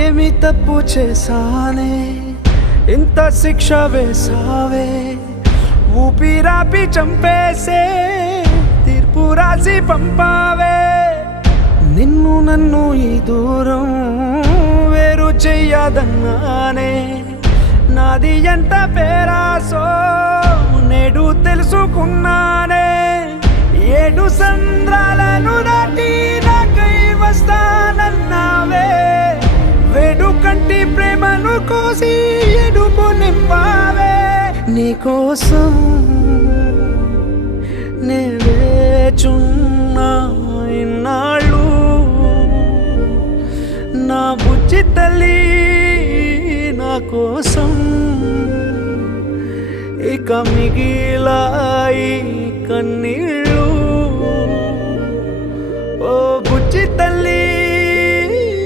ఏమి తప్పు చేశానే ఇంత శిక్ష వేసావే ఊపిరాపి చంపేసే తీర్పు రాసి పంపావే నిన్ను నన్ను ఈ దూరం వేరు చెయ్యదన్నానే నాది ఎంత పేరాసో నేడు తెలుసుకున్నానే 7 సంద్రాలను దాటి నాకై వస్తానన్నావే వేడుకంటి ప్రేమను కోసి ఎడుపు నింపావే నీకోసం నే వేచున్నా ఇన్నాళ్ళు నా బుజ్జి తల్లి నా కోసం ఇక మిగిలాయి కన్నీళ్ళు ఓ